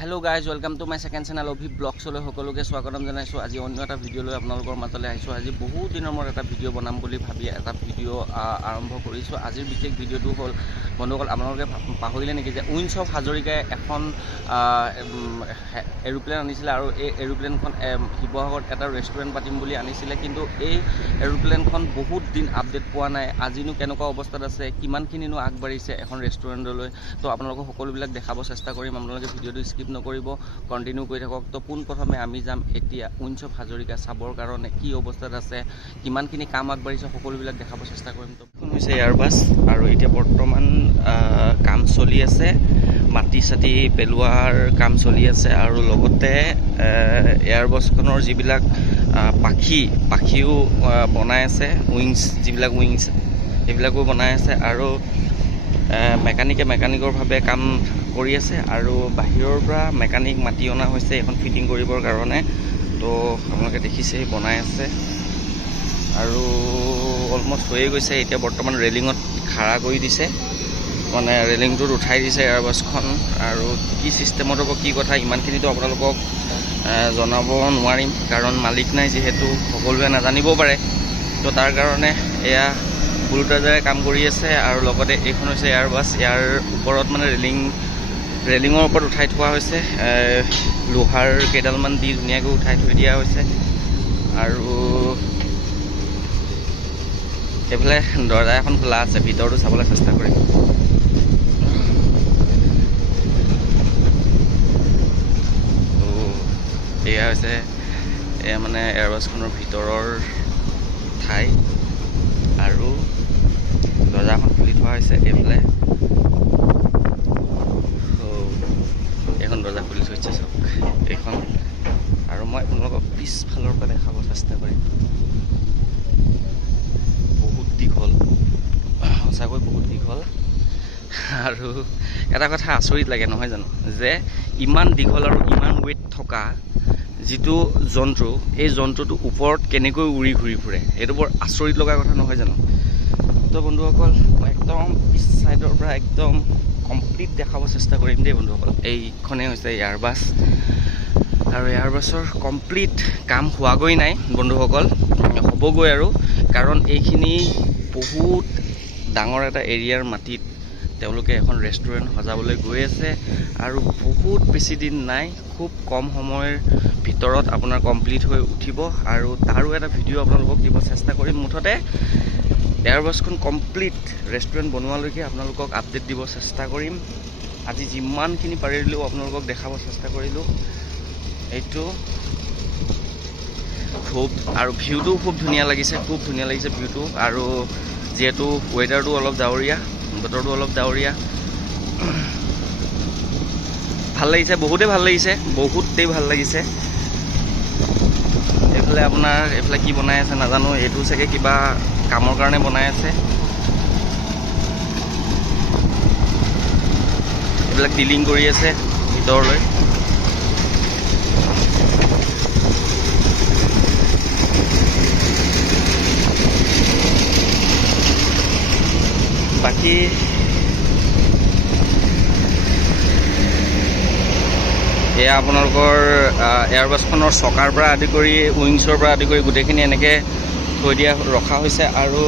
Hello guys, welcome to my second channel Obhi Vlogs লৈ সকলোকে স্বাগতম জনাইছো। আজি অন্য এটা ভিডিও লৈ আপোনালোকৰ মাজলৈ আহিছো। আজি বহুত দিনৰ মূৰত এটা ভিডিও বনাম বুলি ভাবি এটা ভিডিও আৰম্ভ কৰিছো। আজিৰ বিশেষ ভিডিওটো হ'ল বন্ধুসকল, আপোনালোকে পাহৰিলে নেকি যে উইন্স অফ হাজৰিকাই এখন এৰোপ্লেন আনিছিলে আৰু এই এৰোপ্লেনখন শিৱসাগৰত এটা ৰেষ্টুৰেণ্ট পাতিম বুলি আনিছিলে, কিন্তু এই এৰোপ্লেনখন বহুত দিন আপডেট পোৱা নাই। আজিনো কেনেকুৱা অৱস্থাত আছে, কিমানখিনিনো আগবাঢ়িছে এখন ৰেষ্টুৰেণ্টলৈ, তো আপোনালোকক সকলোবিলাক দেখাব চেষ্টা কৰিম। আপোনালোকে ভিডিওটো স্কিপ নকৰিব, কণ্টিনিউ কৰি থাকক। তো পোনপ্ৰথমে আমি যাম এতিয়া উইন্স অফ হাজৰিকা চাবৰ কাৰণে কি অৱস্থাত আছে, কিমানখিনি কাম আগবাঢ়িছে, সকলোবিলাক দেখাব চেষ্টা কৰিম। তো এখন হৈছে এয়াৰবাছ আৰু এতিয়া বৰ্তমান কাম চলি আছে, মাটি চাটি পেলোৱাৰ কাম চলি আছে আৰু লগতে এয়াৰবাছখনৰ যিবিলাক পাখিও বনাই আছে, যিবিলাক উইংছ সেইবিলাকো বনাই আছে আৰু মেকানিকৰ কাম কৰি আছে আৰু বাহিৰৰ পৰা মেকানিক মাতি অনা হৈছে এখন ফিটিং কৰিবৰ কাৰণে। তো আপোনালোকে দেখিছে বনাই আছে আৰু অলমষ্ট হৈয়ে গৈছে। এতিয়া বৰ্তমান ৰেলিঙত খাৰা কৰি দিছে, মানে ৰেলিংটোত উঠাই দিছে এয়াৰবাছখন। আৰু কি চিষ্টেমত হ'ব, কি কথা, ইমানখিনিতো আপোনালোকক জনাব নোৱাৰিম, কাৰণ মালিক নাই যিহেতু, সকলোৱে নাজানিবও পাৰে। তো তাৰ কাৰণে এয়া বুলডোজাৰে কাম কৰি আছে আৰু লগতে এইখন হৈছে এয়াৰবাছ। ইয়াৰ ওপৰত মানে ৰেলিঙৰ ওপৰত উঠাই থোৱা হৈছে, লোহাৰ কেইডালমান দি ধুনীয়াকৈ উঠাই থৈ দিয়া হৈছে। আৰু এইফালে দৰ্জা এখন খোলা আছে, ভিতৰটো চাবলৈ চেষ্টা কৰিম। এয়া হৈছে মানে এয়াৰবাছখনৰ ভিতৰৰ ঠাই আৰু দৰ্জাখন খুলি থোৱা হৈছে। এইফালে এইখন দৰ্জা খুলি থৈছে চাওক, এইখন। আৰু মই আপোনালোকক পিছফালৰ পৰা দেখাব চেষ্টা কৰিম। বহুত দীঘল, সঁচাকৈ বহুত দীঘল। আৰু এটা কথা আচৰিত লাগে নহয় জানো, যে ইমান দীঘল আৰু ইমান ৱেইট থকা যিটো জন্তু, এই জন্তুটো ওপৰত কেনেকৈ উৰি ঘূৰি ফুৰে, এইটো বৰ আচৰিত লগা কথা নহয় জানো। তো বন্ধুসকল, মই একদম পিছ ছাইডৰ পৰা একদম কমপ্লিট দেখাব চেষ্টা কৰিম দেই বন্ধুসকল। এইখনেই হৈছে এয়াৰবাছ আৰু এয়াৰবাছৰ কমপ্লিট কাম হোৱাগৈ নাই বন্ধুসকল, হ'বগৈ আৰু। কাৰণ এইখিনি বহুত ডাঙৰ এটা এৰিয়াৰ মাটিত তেওঁলোকে এখন ৰেষ্টুৰেণ্ট সজাবলৈ গৈ আছে আৰু বহুত বেছি দিন নাই, খুব কম সময়ৰ ভিতৰত আপোনাৰ কমপ্লিট হৈ উঠিব আৰু তাৰো এটা ভিডিঅ' আপোনালোকক দিব চেষ্টা কৰিম। মুঠতে এয়াৰবাছখন কমপ্লিট ৰেষ্টুৰেণ্ট বনোৱালৈকে আপোনালোকক আপডেট দিব চেষ্টা কৰিম। আজি যিমানখিনি পাৰিলেও আপোনালোকক দেখাব চেষ্টা কৰিলোঁ। এইটো খুব, আৰু ভিউটো খুব ধুনীয়া লাগিছে, ভিউটো। আৰু যিহেতু ৱেডাৰটো অলপ ডাৱৰীয়া, বতৰটো অলপ ডাৱৰীয়া, ভাল লাগিছে, বহুতেই ভাল লাগিছে। এইফালে কি বনাই আছে নাজানো, এইটো চাগে কিবা কামৰ কাৰণে বনাই আছে। এইবিলাক ডিলিং কৰি আছে ভিতৰলৈ। বাকী এয়া আপোনালোকৰ এয়াৰবাছখনৰ চকাৰ পৰা আদি কৰি, উইংছৰ পৰা আদি কৰি গোটেইখিনি এনেকৈ ৰখা হৈছে আৰু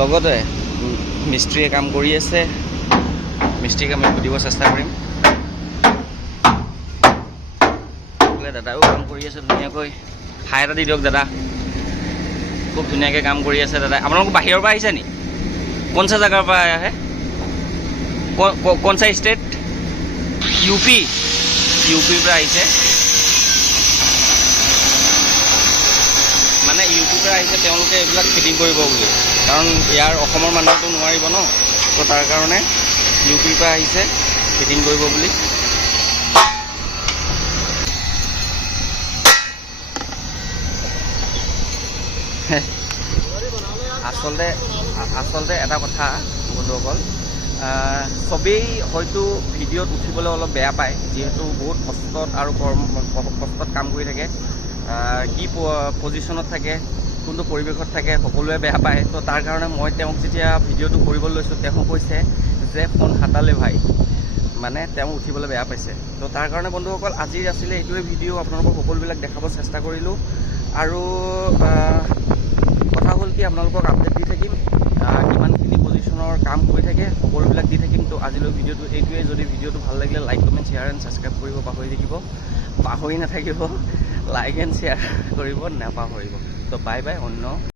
লগতে মিস্ত্ৰীয়ে কাম কৰি আছে। মিস্ত্ৰীক আমি সুধিব চেষ্টা কৰিম। দাদাও কাম কৰি আছে ধুনীয়াকৈ। হাই এটা দি দিয়ক দাদা, খুব ধুনীয়াকৈ কাম কৰি আছে দাদা। আপোনালোক বাহিৰৰ পৰা আহিছে নি? কোনচা জেগাৰ পৰা আহে? কোনচা ষ্টেট? ইউপিৰ পৰা আহিছে, মানে ইউপিৰ পৰা আহিছে তেওঁলোকে এইবিলাক ফিটিং কৰিব বুলি, কাৰণ ইয়াৰ অসমৰ মানুহটো নোৱাৰিব ন। তো তাৰ কাৰণে ইউপিৰ পৰা আহিছে ফিটিং কৰিব বুলি। আচলতে এটা কথা বন্ধুসকল, চবেই হয়তো ভিডিঅ'ত উঠিবলৈ অলপ বেয়া পায়, যিহেতু বহুত কষ্টত আৰু কষ্টত কাম কৰি থাকে, কি পজিশ্যনত থাকে, কোনটো পৰিৱেশত থাকে, সকলোৱে বেয়া পায়। তো তাৰ কাৰণে মই তেওঁক যেতিয়া ভিডিঅ'টো কৰিবলৈ লৈছোঁ, তেওঁ কৈছে যে ফোন হাতালে ভাই। মানে তেওঁ উঠিবলৈ বেয়া পাইছে। তো তাৰ কাৰণে বন্ধুসকল আজিৰ আছিলে এইটোৱে ভিডিঅ', আপোনালোকক সকলোবিলাক দেখাব চেষ্টা কৰিলোঁ। আৰু কথা হ'ল কি, আপোনালোকক আপডেট দি থাকিম, কিমানখিনি পজিশ্যনৰ কাম হৈ থাকে সকলোবিলাক দি থাকিম। তো আজিলৈ ভিডিঅ'টো এইটোৱে। যদি ভিডিঅ'টো ভাল লাগিলে like comment share and subscribe কৰিব পাহৰি নাথাকিব। লাইক এণ্ড শ্বেয়াৰ কৰিব নাপাহৰিব। তো বাই বাই। অন্য